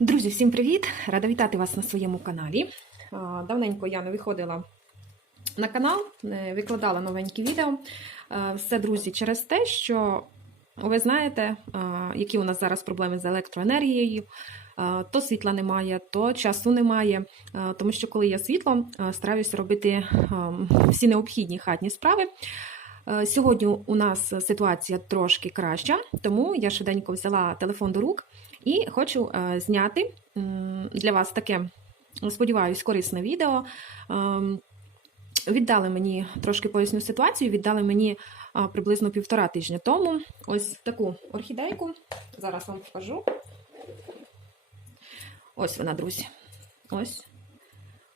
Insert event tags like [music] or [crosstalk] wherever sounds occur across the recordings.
Друзі, всім привіт! Рада вітати вас на своєму каналі. Давненько я не виходила на канал, не викладала новенькі відео. Все, друзі, через те, що ви знаєте, які у нас зараз проблеми з електроенергією. То світла немає, то часу немає. Тому що, коли є світло, стараюся робити всі необхідні хатні справи. Сьогодні у нас ситуація трошки краща, тому я швиденько взяла телефон до рук і хочу е, зняти для вас таке, сподіваюсь, корисне відео. Ем, Віддали мені трошки поясню ситуацію. Віддали мені а, приблизно півтора тижня тому ось таку орхідейку. Зараз вам покажу. Ось вона, друзі. Ось.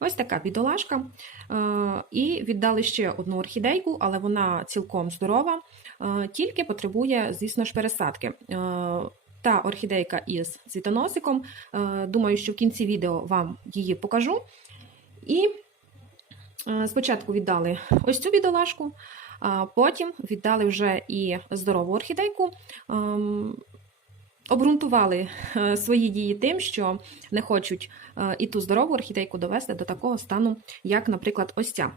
Ось така бідолашка. Е, І віддали ще одну орхідейку, але вона цілком здорова, е, тільки потребує, звісно ж, пересадки. Та орхідейка із цвітоносиком. е, Думаю, що в кінці відео вам її покажу. І е, спочатку віддали ось цю бідолашку, потім віддали вже і здорову орхідейку. Ем, Обґрунтували е, свої дії тим, що не хочуть і ту здорову орхідейку довести до такого стану, як, наприклад, ось ця.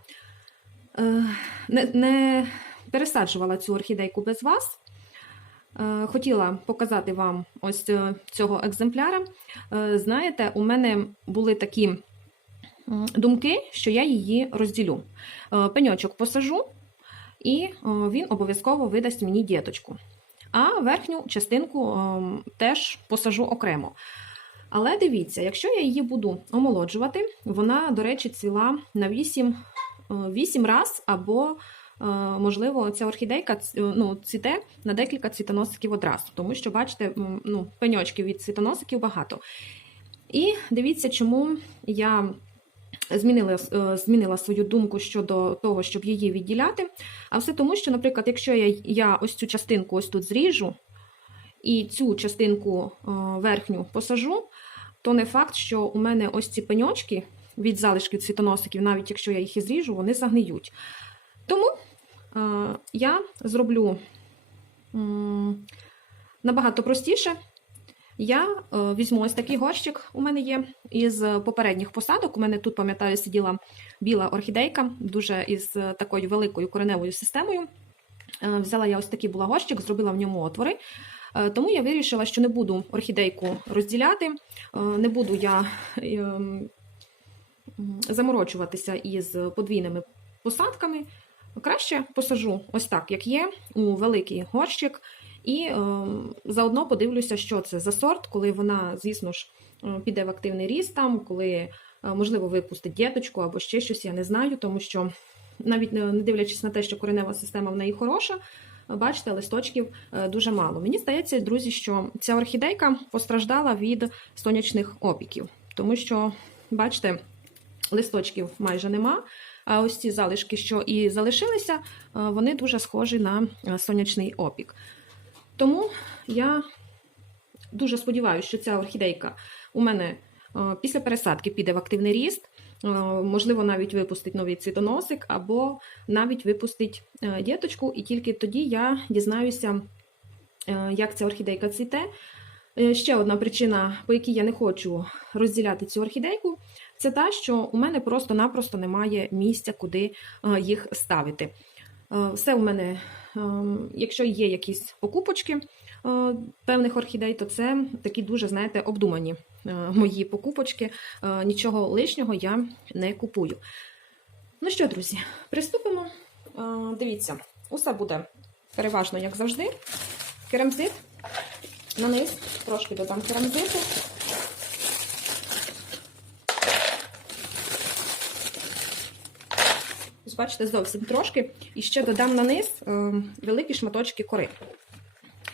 Не, не пересаджувала цю орхідейку без вас. Е, Хотіла показати вам ось е, цього екземпляра. Е, Знаєте, у мене були такі думки, що я її розділю. Пеньочок посажу, і він обов'язково видасть мені діточку. А верхню частинку теж посажу окремо. Але дивіться, якщо я її буду омолоджувати, вона, до речі, цвіла на 8, е, 8 раз, або, можливо, ця орхідейка е, ну, цвіте на декілька цвітоносиків одразу, тому що, бачите, ну, пеньочків від цвітоносиків багато. І дивіться, чому я змінила, е, змінила свою думку щодо того, щоб її відділяти. А все тому, що, наприклад, якщо я, я ось цю частинку ось тут зріжу і цю частинку е, верхню посажу, то не факт, що у мене ось ці пеньочки від залишків цвітоносиків, навіть якщо я їх і зріжу, вони загниють. Тому е, я зроблю набагато простіше. Я е, візьму ось такий горщик, у мене є із попередніх посадок. У мене тут, пам'ятаю, сиділа біла орхідейка, дуже із е, такою великою кореневою системою. Е, Взяла я ось такий була горщик, зробила в ньому отвори. Е, Тому я вирішила, що не буду орхідейку розділяти, е, не буду я ем, заморочуватися із подвійними посадками. Краще посажу ось так, як є, у великий горщик. І е, заодно подивлюся, що це за сорт, коли вона, звісно ж, е, піде в активний ріст там, коли, е, можливо, випустить діточку або ще щось, я не знаю, тому що навіть не дивлячись на те, що коренева система в неї хороша, бачите, листочків дуже мало. Мені здається, друзі, що ця орхідейка постраждала від сонячних опіків, тому що, бачите, листочків майже нема. А ось ці залишки, що і залишилися, е, вони дуже схожі на е, сонячний опік. Тому я дуже сподіваюся, що ця орхідейка у мене е, після пересадки піде в активний ріст, можливо, навіть випустить новий цвітоносик, або навіть випустить діточку, і тільки тоді я дізнаюся, як ця орхідейка цвіте. Ще одна причина, по якій я не хочу розділяти цю орхідейку, це та, що у мене просто-напросто немає місця, куди е, їх ставити. Е, Все у мене, ем, якщо є якісь покупочки е, певних орхідей, то це такі дуже, знаєте, обдумані е, мої покупочки. Е, Нічого лишнього я не купую. Ну що, друзі, приступимо. Е, Дивіться, усе буде переважно, як завжди. Керамзит. На низ трошки додам керамзиту. Бачите, зовсім трошки. І ще додам на низ е, великі шматочки кори.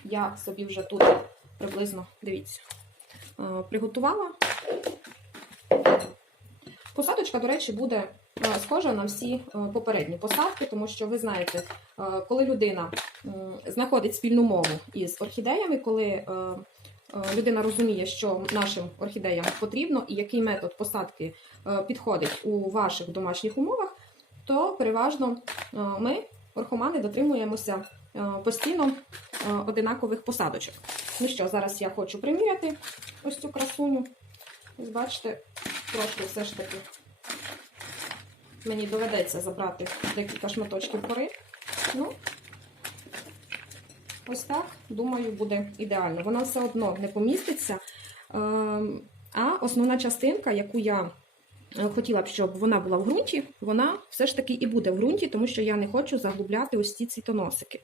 Я собі вже тут приблизно, дивіться, е, приготувала. Посадочка, до речі, буде е, схожа на всі попередні посадки, тому що ви знаєте, коли людина знаходить спільну мову із орхідеями, коли людина розуміє, що нашим орхідеям потрібно і який метод посадки підходить у ваших домашніх умовах, то переважно е, ми, орхомани, дотримуємося е, постійно е, одинакових посадочок. Ну що, зараз я хочу приміряти ось цю красуню. Ось бачите, трошки все ж таки мені доведеться забрати декілька шматочків кори. Ну, ось так, думаю, буде ідеально. Вона все одно не поміститься. Ем, А основна частинка, яку я хотіла б, щоб вона була в ґрунті, вона все ж таки і буде в ґрунті, тому що я не хочу заглубляти ось ці цвітоносики.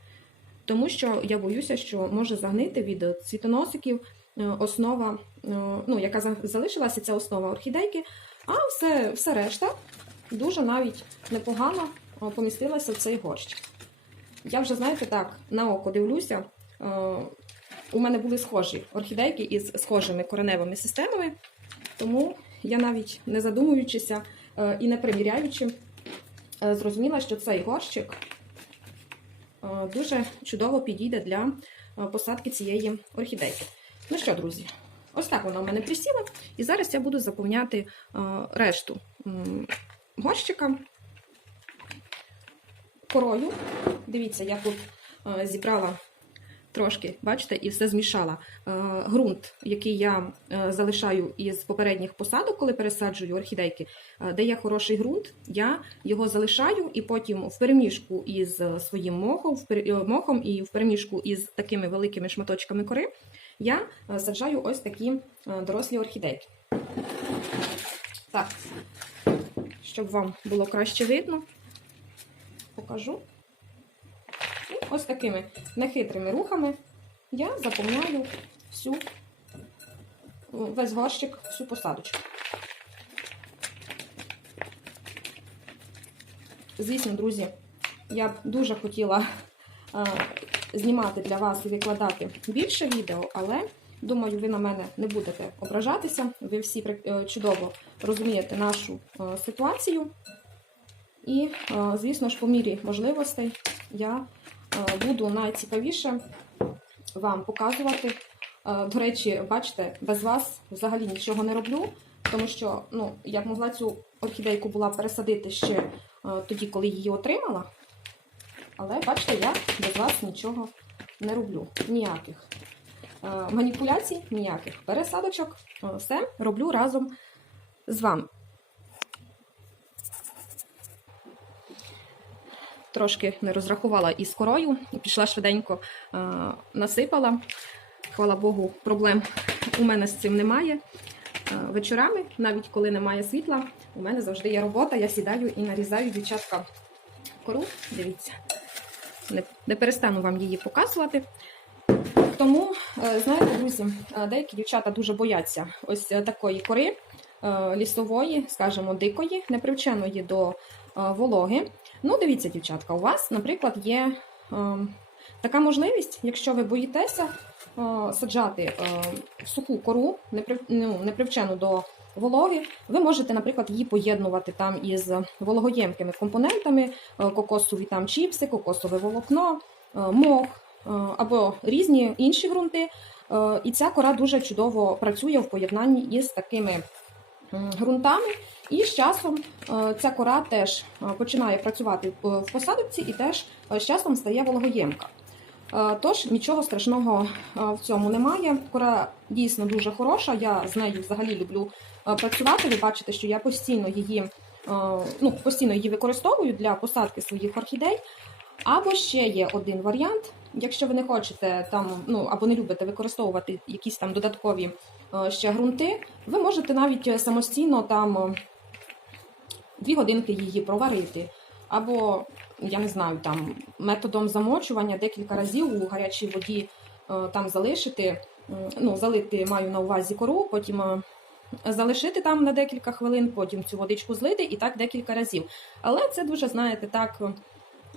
Тому що я боюся, що може загнити від цвітоносиків е, основа, е, ну, яка залишилася, це основа орхідейки, а все, все решта дуже навіть непогано е, помістилася в цей горщик. Я вже, знаєте, так, на око дивлюся. У мене були схожі орхідейки із схожими кореневими системами, тому я навіть не задумуючися е, і не приміряючи, е, зрозуміла, що цей горщик е, дуже чудово підійде для посадки цієї орхідейки. Ну що, друзі, ось так вона у мене присіла, і зараз я буду заповняти решту горщика корою. Дивіться, я тут зібрала трошки, бачите, і все змішала. Е, Ґрунт, який я е, залишаю із попередніх посадок, коли пересаджую орхідейки, е, де є хороший ґрунт, я його залишаю і потім в переміжку із е, своїм мохом, е, мохом і в переміжку із такими великими шматочками кори я е, саджаю ось такі е, дорослі орхідейки. Так, щоб вам було краще видно, покажу. Ось такими нехитрими рухами я заповняю всю весь горщик, всю посадочку. Звісно, друзі, я б дуже хотіла е, знімати для вас і викладати більше відео, але думаю, ви на мене не будете ображатися. Ви всі е, чудово розумієте нашу е, ситуацію. І, е, звісно ж, по мірі можливостей я буду найцікавіше вам показувати. Е, До речі, бачите, без вас взагалі нічого не роблю, тому що ну, я б могла цю орхідейку була пересадити ще е, тоді, коли її отримала. Але бачите, я без вас нічого не роблю. Ніяких е, маніпуляцій, ніяких пересадочок. Е, Все роблю разом з вами. Трошки не розрахувала із корою, і пішла швиденько е, насипала. Хвала Богу, проблем у мене з цим немає. Е, вечорами, навіть коли немає світла, у мене завжди є робота. Я сідаю і нарізаю дівчатка кору. Дивіться, не, не перестану вам її показувати. Тому, е, знаєте, друзі, деякі дівчата дуже бояться ось такої кори лісової, скажімо, дикої, непривченої до вологи. Ну, дивіться, дівчатка, у вас, наприклад, є е, така можливість, якщо ви боїтеся е, саджати е, суху кору, неприв, ну, непривчену до вологи, ви можете, наприклад, її поєднувати там із вологоємкими компонентами, е, кокосові там чіпси, кокосове волокно, е, мох е, або різні інші ґрунти. Е, І ця кора дуже чудово працює в поєднанні із такими ґрунтами. І з часом е, ця кора теж е, починає працювати в посадочці і теж е, з часом стає вологоємка. Тож нічого страшного в цьому немає. Кора дійсно дуже хороша. Я з нею взагалі люблю працювати. Ви бачите, що я постійно її, ну, постійно її використовую для посадки своїх орхідей. Або ще є один варіант, якщо ви не хочете там, ну або не любите використовувати якісь там додаткові ще ґрунти, ви можете навіть е, самостійно там е, дві годинки її проварити. Або, я не знаю, там методом замочування декілька разів у гарячій воді е, там залишити, ну, залити маю на увазі кору, потім е, залишити там на декілька хвилин, потім цю водичку злити і так декілька разів. Але це дуже, знаєте, так. е,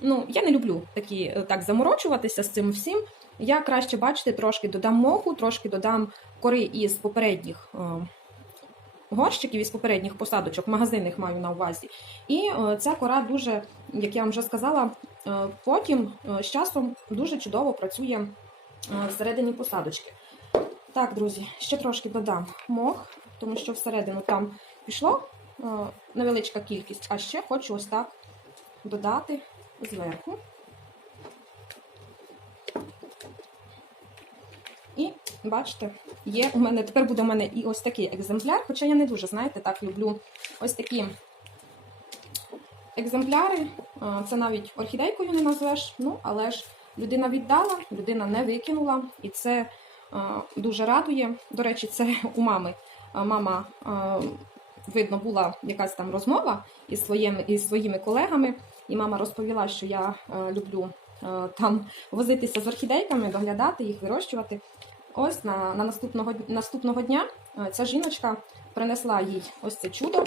Ну, я не люблю такі е, так заморочуватися з цим всім. Я краще, бачите, трошки додам моху, трошки додам кори із попередніх е, горщиків, із попередніх посадочок, магазинних маю на увазі. І е, ця кора дуже, як я вам вже сказала, е, потім з часом дуже чудово працює всередині посадочки. Так, друзі, ще трошки додам мох, тому що всередину там пішло невеличка кількість, а ще хочу ось так додати зверху. Бачите, є у мене, тепер буде у мене і ось такий екземпляр, хоча я не дуже, знаєте, так люблю ось такі екземпляри. Це навіть орхідейкою не назвеш, ну, але ж людина віддала, людина не викинула, і це дуже радує. До речі, це у мами. Мама, видно, була якась там розмова із своїми, із своїми колегами, і мама розповіла, що я люблю там возитися з орхідейками, доглядати їх, вирощувати. Ось на, на наступного, наступного дня е, ця жіночка принесла їй ось це чудо,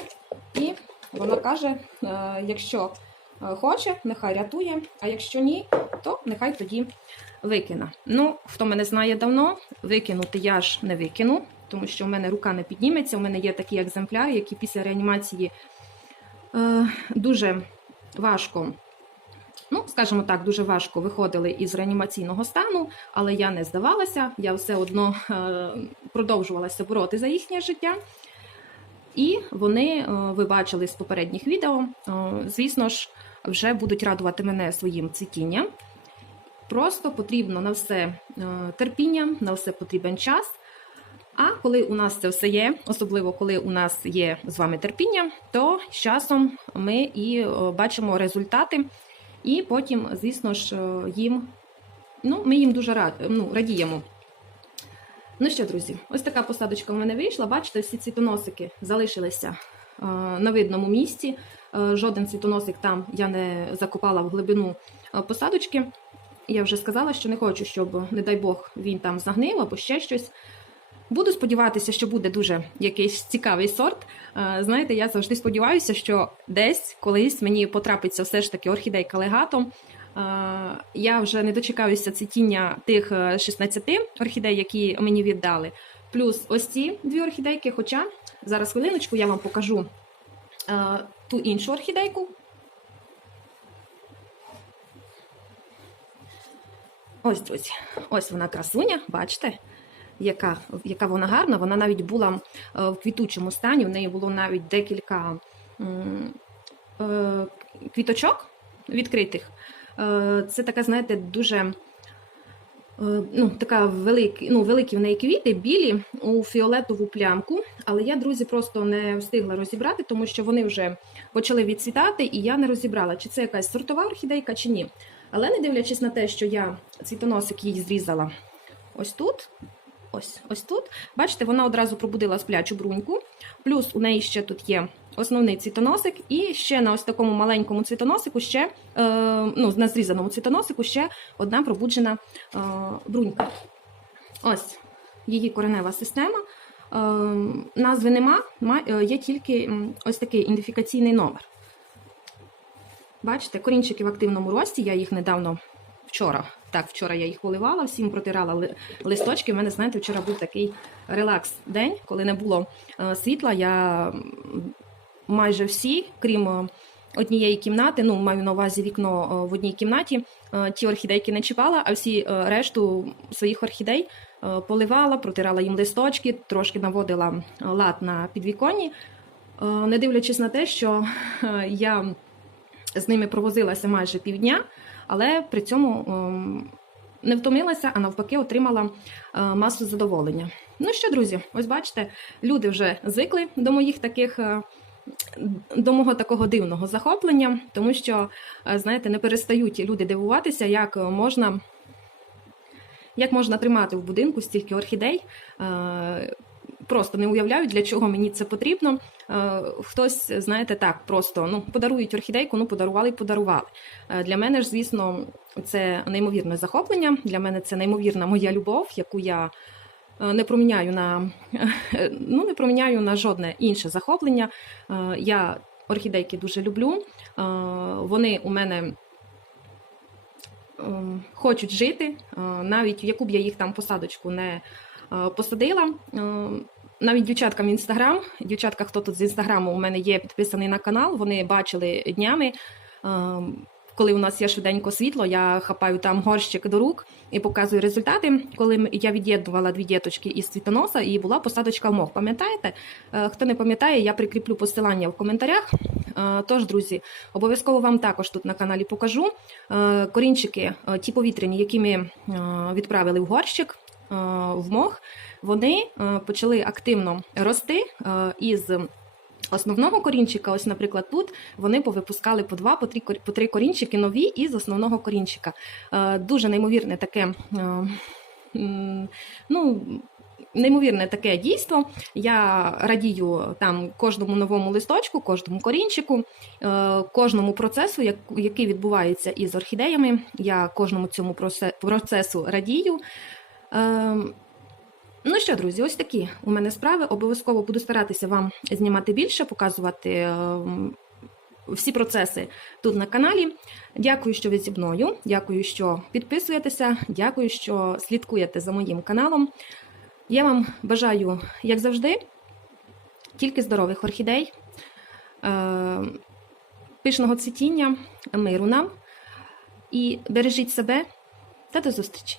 і вона каже: е, якщо е, хоче, нехай рятує, а якщо ні, то нехай тоді викине. Ну, хто мене знає давно, викинути я ж не викину, тому що в мене рука не підніметься. У мене є такі екземпляри, які після реанімації дуже важко. Ну, скажімо так, дуже важко виходили із реанімаційного стану, але я не здавалася, я все одно е, продовжувалася бороти за їхнє життя. І вони, е, ви бачили з попередніх відео, е, звісно ж, вже будуть радувати мене своїм цвітінням. Просто потрібно на все терпіння, на все потрібен час. А коли у нас це все є, особливо коли у нас є з вами терпіння, то з часом ми і бачимо результати, і потім, звісно ж, їм ну, ми їм дуже рад, ну, радіємо. Ну що, друзі, ось така посадочка в мене вийшла. Бачите, всі цвітоносики залишилися е, на видному місці. Е, Жоден цвітоносик там я не закопала в глибину е, посадочки. Я вже сказала, що не хочу, щоб, не дай Бог, він там загнив або ще щось. Буду сподіватися, що буде дуже якийсь цікавий сорт. Е, Знаєте, я завжди сподіваюся, що десь колись мені потрапиться все ж таки орхідейка легато. Е, Я вже не дочекаюся цвітіння тих е, 16 орхідей, які мені віддали. Плюс ось ці дві орхідейки. Хоча зараз хвилиночку я вам покажу е, ту іншу орхідейку. Ось, друзі, ось вона красуня, бачите, яка, яка вона гарна. Вона навіть була е, в квітучому стані, в неї було навіть декілька е, квіточок відкритих. Е, Це така, знаєте, дуже ну, така великі, ну, великі в неї квіти, білі у фіолетову плямку. Але я, друзі, просто не встигла розібрати, тому що вони вже почали відцвітати, і я не розібрала, чи це якась сортова орхідейка, чи ні. Але не дивлячись на те, що я цвітоносик її зрізала ось тут. Ось ось тут. Бачите, вона одразу пробудила сплячу бруньку. Плюс у неї ще тут є основний цвітоносик, і ще на ось такому маленькому цвітоносику ще, е, ну, на зрізаному цвітоносику ще одна пробуджена е, брунька. Ось її коренева система. Е, назви нема, е, є тільки ось такий ідентифікаційний номер. Бачите, корінчики в активному рості, я їх недавно вчора. Так, вчора я їх поливала, всім протирала листочки. У мене, знаєте, вчора був такий релакс-день, коли не було е, світла. Я майже всі, крім е, однієї кімнати, ну маю на увазі вікно е, в одній кімнаті, ті орхідейки не чіпала, а всі решту своїх орхідей поливала, протирала їм листочки, трошки наводила лад на підвіконні. Не дивлячись на те, що я з ними провозилася майже півдня, але при цьому ем, не втомилася, а навпаки, отримала е, масу задоволення. Ну що, друзі, ось бачите, люди вже звикли до моїх таких. е, До мого такого дивного захоплення, тому що, е, знаєте, не перестають люди дивуватися, як можна, як можна тримати в будинку стільки орхідей. Просто не уявляю, для чого мені це потрібно. Е, Хтось, знаєте, так, просто ну, подарують орхідейку, ну подарували і подарували. Е, Для мене ж, звісно, це неймовірне захоплення. Для мене це неймовірна моя любов, яку я е, не проміняю на [laughs] ну, не проміняю на жодне інше захоплення. Я орхідейки дуже люблю. Вони у мене хочуть жити, навіть яку б я їх там посадочку не посадила. Навіть дівчаткам в інстаграм, дівчатка, хто тут з інстаграму у мене є підписаний на канал, вони бачили днями. е, Коли у нас є швиденько світло, я хапаю там горщик до рук і показую результати. Коли я від'єднувала дві діточки із цвітоноса, і була посадочка в мох. Пам'ятаєте? Е, Хто не пам'ятає, я прикріплю посилання в коментарях. Е, Тож, друзі, обов'язково вам також тут на каналі покажу. Е, Корінчики, ті повітряні, які ми відправили в горщик. в мох, вони е, почали активно рости е, із основного корінчика. Ось, наприклад, тут вони повипускали по два, по три, по три корінчики нові із основного корінчика. Е, Дуже неймовірне таке. Ну, Неймовірне таке дійство. Я радію там кожному новому листочку, кожному корінчику, кожному процесу, який відбувається із орхідеями. Я кожному цьому процесу радію. Ну що, друзі, ось такі у мене справи. Обов'язково буду старатися вам знімати більше, показувати е, всі процеси тут на каналі. Дякую, що ви зі мною. Дякую, що підписуєтеся. Дякую, що слідкуєте за моїм каналом. Я вам бажаю, як завжди, тільки здорових орхідей, е, пишного цвітіння, миру нам. І бережіть себе та до зустрічі!